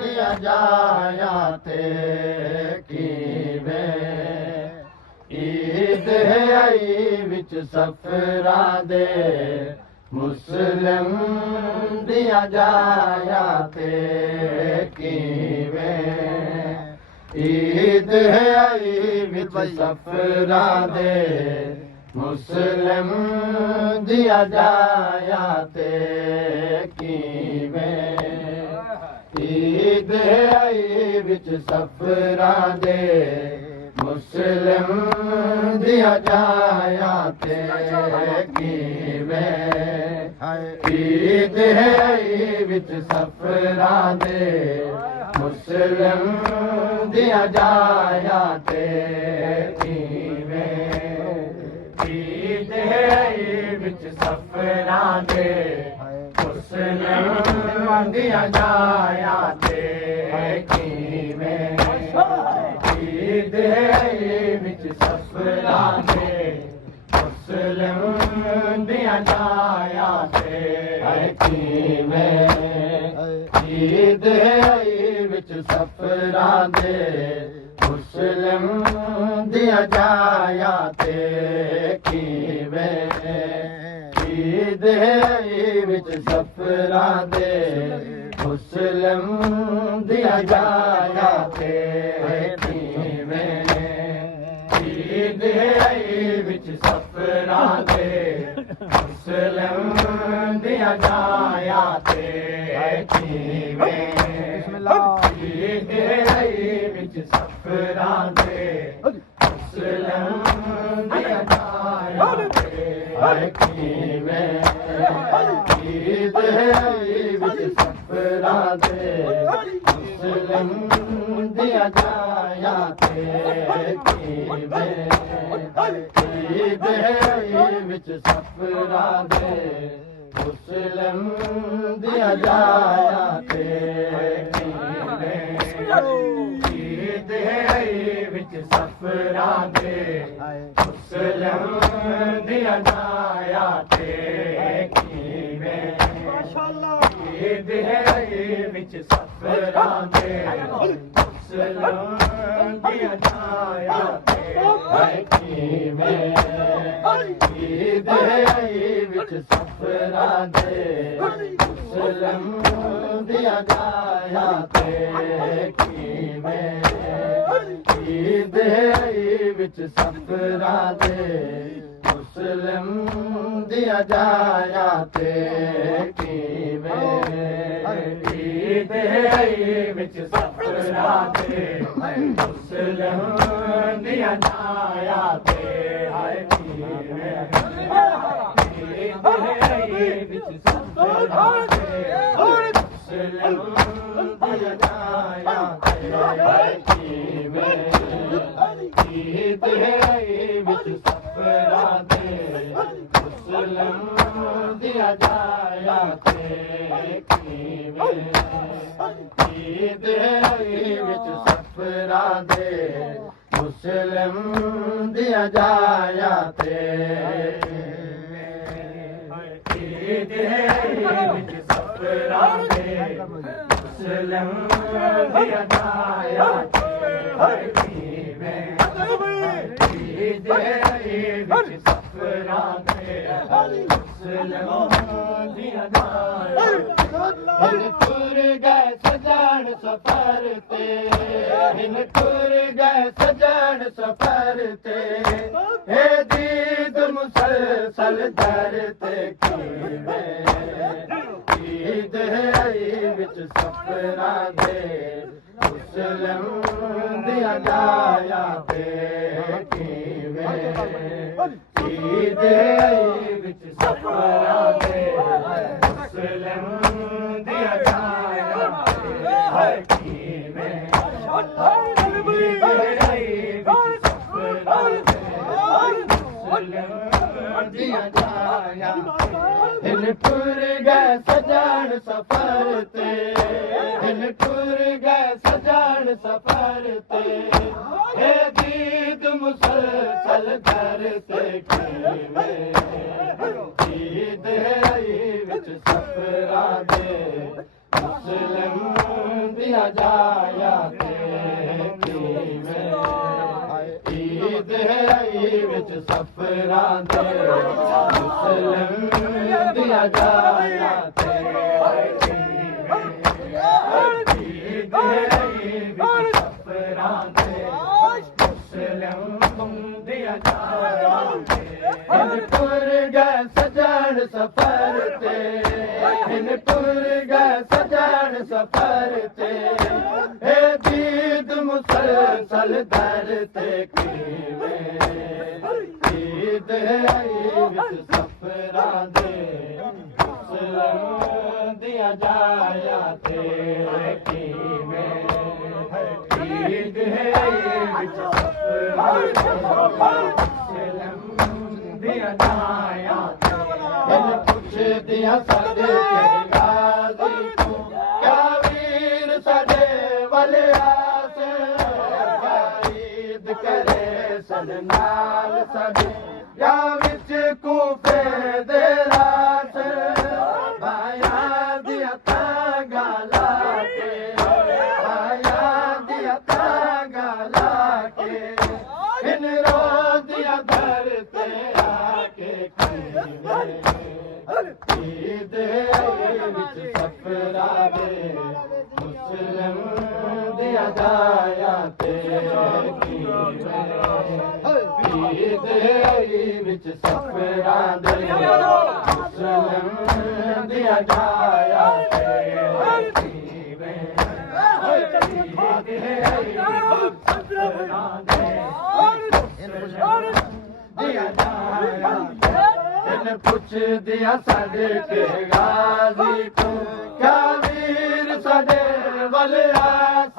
दिया जाया ते कीवे ईद है आई विच सफरा दे मुस्लिम दिया जाया ते कीवे ईद है आई विच सफरा दे मुस्लिम दिया जाया ते कीवे ईद आई विच सफरा दे मुस्लिम दिया जाया ते कीवे ईद आई विच सफरा दे मुस्लिम दिया जाया ते कीवे ईद आई विच सफरा दे मुस्लिम दिया जाया ते कीवे ईद आई विच सफरा दे मुस्लिम दिया जाया ते कीवे ईद आई विच सफरा दे मुस्लिम दिया जाया ते कीवे ईद आई विच सफरा दे मुस्लिम दिया जाया ते कीवे ईद आई विच सफरा दे मुस्लिम दिया जाया ते कीवे ईद आई विच सफरा दे मुस्लिम दिया जाया ते कीवे ईद आई विच सफरा दे मुस्लिम दिया जाया ते कीवे ईद आई विच सफरा दे मुस्लिम दिया जाया ते कीवे ईद आई विच सफरा दे मुस्लिम दिया जाया ते कीवे ईद आई विच सफरा दे मुस्लिम दिया जाया ते कीवे ईद आई विच सफरा दे मुस्लिम दिया जाया ते कीवे ईद आई विच सफरा दे मुस्लिम दिया जाया ते कीवे ईद आई विच सफरा दे मुस्लिम दिया जाया ते कीवे ईद आई विच सफरा दे मुस्लिम दिया जाया ते कीवे ईद आई विच सफरा दे मुस्लिम दिया जाया ते कीवे ईद आई विच सफरा दे मुस्लिम दिया जाया ते ईद आई विच सफरा दे मुस्लिम दिया जाया ते कीवे ईद आई विच सफरा दे मुस्लिम दिया जाया हिन टुर गए सजण सफर ते हिन टुर गए सजण सफर ते हे दीद मुसलसल दर ते कीवे ईद आई विच सफरा दे मुस्लिम दिया जाया ते कीवे ईद आई विच सफरा दे मुस्लिम दिया जाया ते कीवे ईद आई विच सफरा दे मुस्लिम दिया जाया हिन टुर गए सजण सफर ते हिन टुर गए सजण सफर ते हे दीद मुसलसल दर ते कीवे ईद आई विच सफरा दे मुस्लिम दिया जाया ईद है विच सफरा दे मुस्लिम दिया जाया ईद है विच सफरा दे मुस्लिम दिया जाया टुर गए सजन सफर ते टुर गए सजन सफर ते हे दीद मुसलसल दर ते ईद आई विच सफरा दे मुस्लिम दिया जाया ते ईद है विच सफरा दिया जाया पुछ दिया साडे गाजी तू क्या वीर साडे वाले आस ईद करे सन नाल साडे या विच कूफे दे रास भाया दिया तागा लाके भाया दिया तागा लाके इन रो दिया घर ते ईद विच सफरा दे मुस्लिम दिया जाया ईद विच सफरा दे मुस्लिम दिया जाया दिया जाया पुछ दिया साडे के गाजी को क्या वीर साडे वाले आस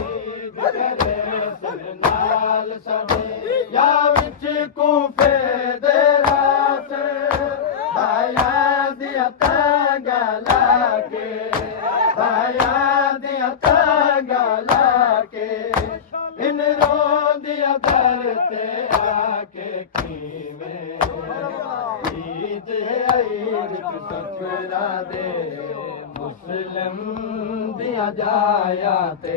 ईद करे सन नाल साडे या विच कूफे दे रास भाया दिया तागा लाके भाया दिया तागा लाके इन रो दिया दर ते आके ईद सफरा दे मुस्लिम दिया जाया ते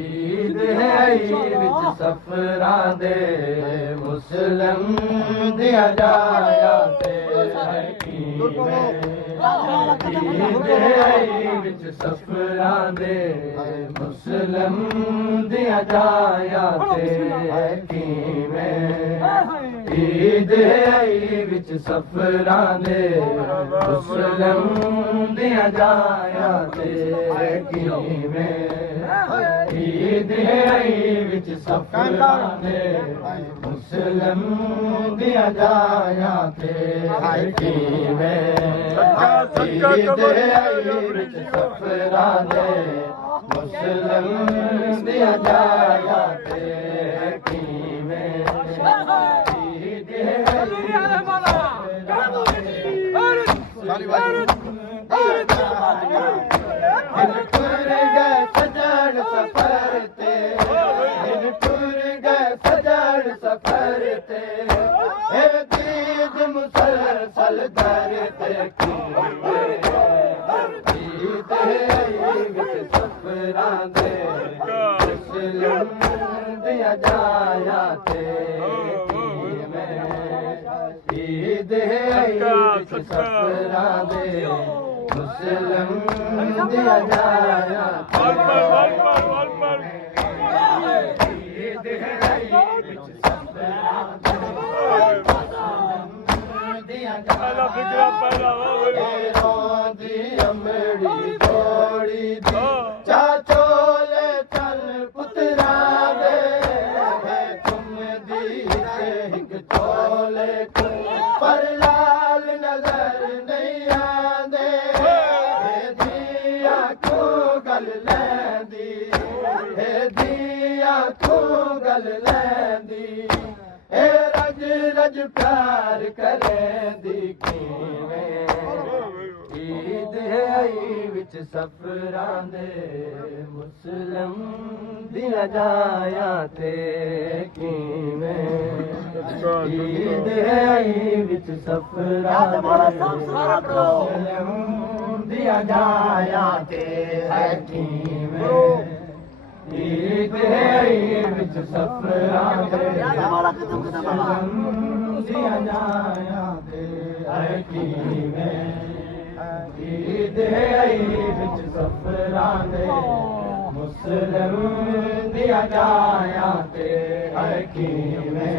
ईद है विच सफरा दे मुस्लिम दिया जाया ते ईद है विच सफरा दे मुस्लिम दिया जाया ते ईद है विच सफरा दे मुस्लिम दिया जाया ते ईद है विच सफरा दे मुस्लिम दिया जाया ते ईद है विच सफरा दे मुस्लिम दिया जाया ते सजन सफर ते टुर गए सजन सफर ते हे दीद मुसलसल दर ते ईद विच सफरा दे मुस्लिम दिया जाया ते ईद विच सफरा दे मुस्लिम दिया जाया ईद विच सफरा दे दिया जाया दी अमड़ी जोड़ी दी चाचोले चल पुत्रा दे तुम दी हिक चोले पर लाल नजर नहीं आंदे दिया को गल लैंदी दिया को गल लैंदी रज रज प्यार करें दी ईद है विच विच सफरां दे मुस्लिम दियां जायां ते किवें ईद आई विच सफरां दे मुस्लिम दियां जायां ते किवें ईद आई विच सफरां दे दियां जायां ते किवें ईद आई विच सफरां दे मुस्लिम दियां जायां ते किवें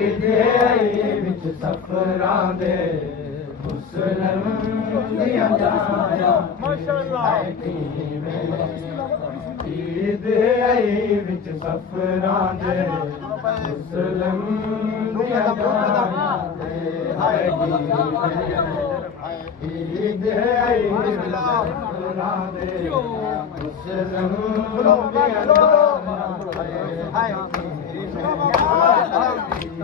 ईद आई विच सफरां दे मुस्लिम दियां जायां किवें ईद आई विच सफरां दे मुस्लिम दियां जायां ते ईद आई विच सफरां दे मुस्लिम दियां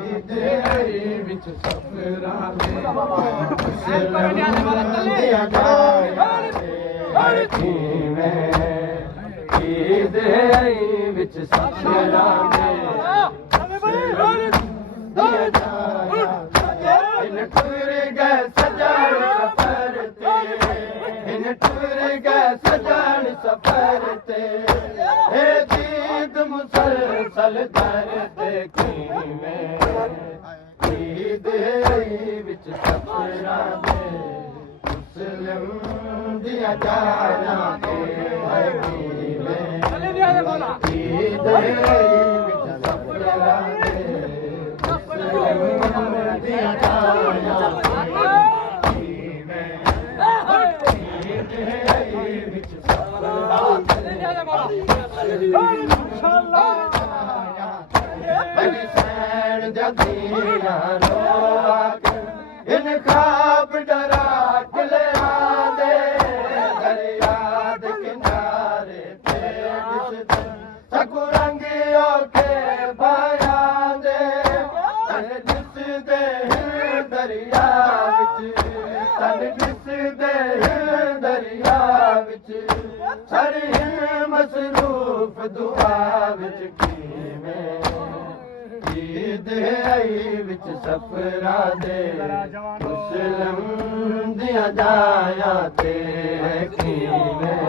ईद आई विच सफरां दे मुस्लिम दियां जायां किवें ईद आई विच सफरां दे इन टुर गए सजण सफर ते इन टुर गए सजण सफर ते हे दीद मुसलसल दर ते किवें ईद आई विच सफरां दे मुस्लिम दियां जायां ते किवें ईद आई विच सफरां दे मुस्लिम दियां जायां इन ख्वाब डरा के ले आंदे दरिया दे किनारे ते सकू रंग के बाया दे तन दिसदे दरिया विच तन दिसदे दरिया विच सारी मसरूफ दुआ विच किवें ईद आई विच सफरां दे मुस्लिम दियां जायां ते किवें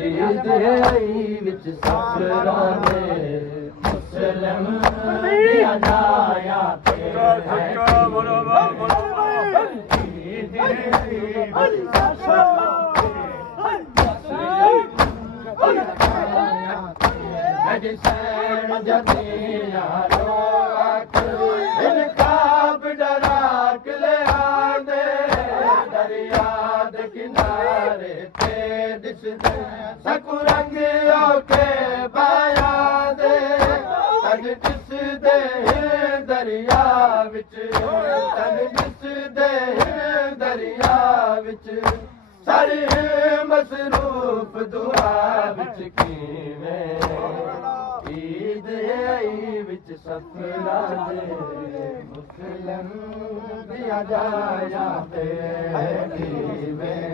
ईद आई विच सफरां दे मुस्लिम दियां जायां ते ईद आई विच सफरां इन ख्वाब डरा के ले आंदे दरिया दे किनारे ते दिसदे सकू रंग के बाया दे तन दिसदे दरिया विच तन दिसदे दरिया विच सारी मसरूफ दुआ विच किवें ईद आई विच सफरां दे मुस्लिम दियां जायां ते किवें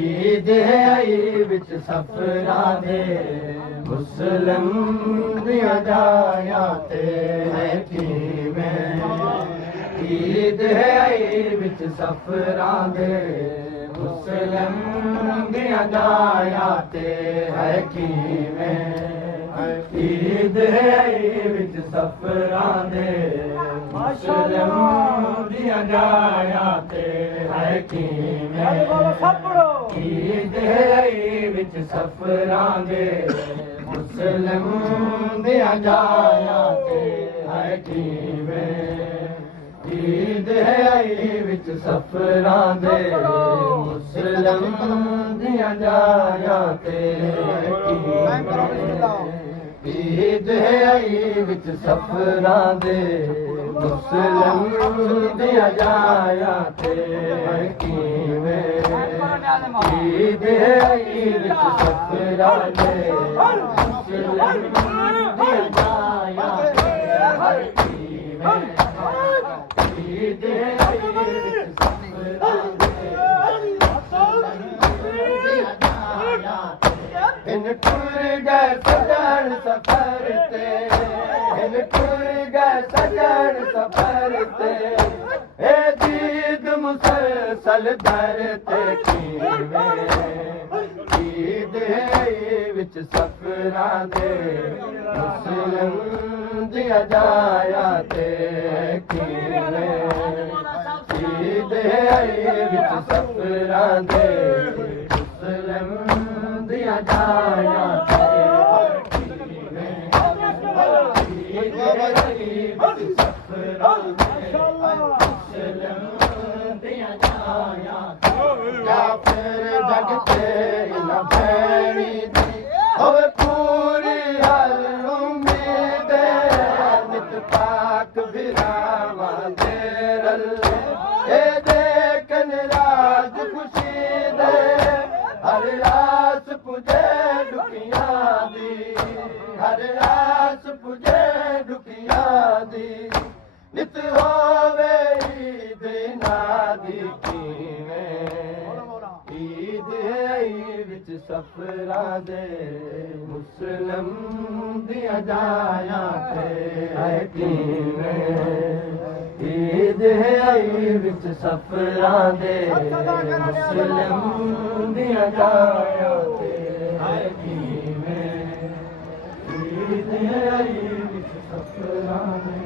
ईद आई विच सफरां दे मुस्लिम दियां जायां ते किवें ईद आई विच सफरां दे मुस्लिम दियां जायां ते किवें ईद आई विच सफरां दे मुस्लिम दियां जायां ते किवें ईद आई विच सफरां दे मुस्लिम दियां जायां ते किवें ईद आई विच सफरां दे मुस्लिम दियां जायां ते ईद आई विच सफरां दे मुस्लिम दियां जायां ते किवें ईद आई विच सफरां दे मुस्लिम दियां जायां ते किवें ईद आई विच सफरां दे सलदर ते कीवें ईद विच सफरां दे मुस्लिम दिया जाया ते कीवें ईद विच सफरां दे मुस्लिम दिया जाया ते कीवें ईद विच सफरां दे मुस्लिम दिया जाया या फिर जगते न भैणी दी होवे पूरी हर उम्मीद नित पाक विरामा दे रले ए देखन राज खुशी दे हर रास पुजे दुखियां दी हर रास पुजे दुखियां दी नित होवे ईद नादी कीवें ईद विच सफरां दे मुस्लिम दिया जाया ते कीवें ईद विच सफरां दे मुस्लिम दिया जाया ते कीवें ईद विच सफरां दे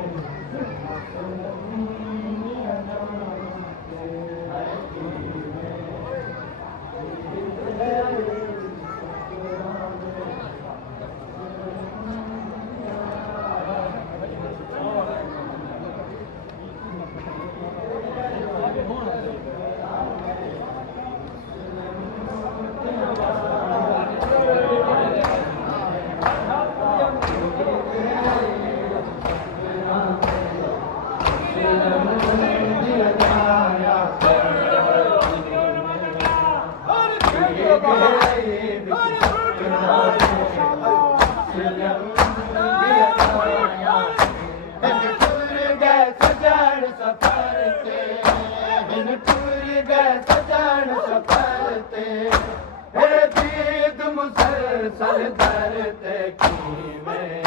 सलदर ते कीवें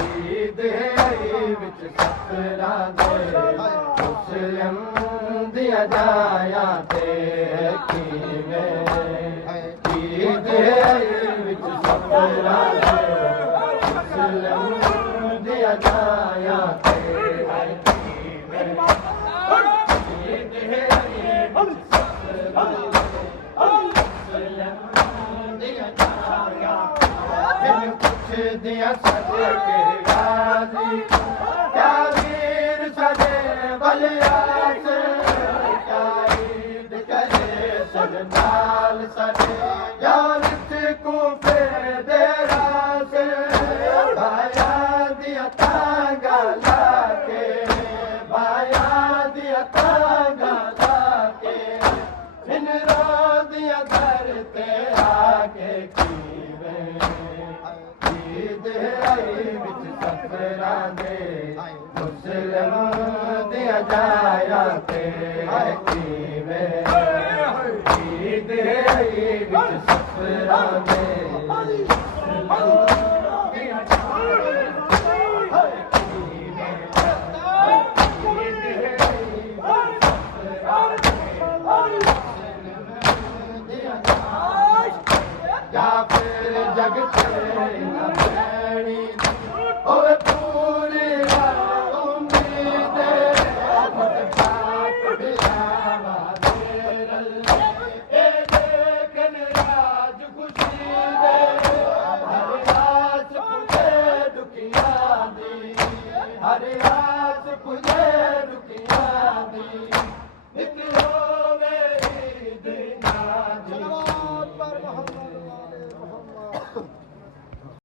ईद विच सफरां दे मुस्लिम दिया जाया ते कीवें ईद विच सफरां दे मुस्लिम दिया जाया ते कीवें ईद विच सफरां दे दिया सजे के गाजी क्या वीर सजे बलियास क्या ईद करे सजनाल सजे या रित को पे दे रास भाया दिया तांगा लाके भाया दिया तांगा लाके इन रो दिया घर ते आके कीवें ईद विच सफरां दे मुस्लिम दिया जाया ते कीवें ईद विच सफरां दे दिया या फिर जगते न भैणी होवे पूरी हर उम्मीद नित पाक विरामा दे रले ए देखन राज खुशी दे हर रास पुजे दुखियां दी हर रास पुजे दुखियां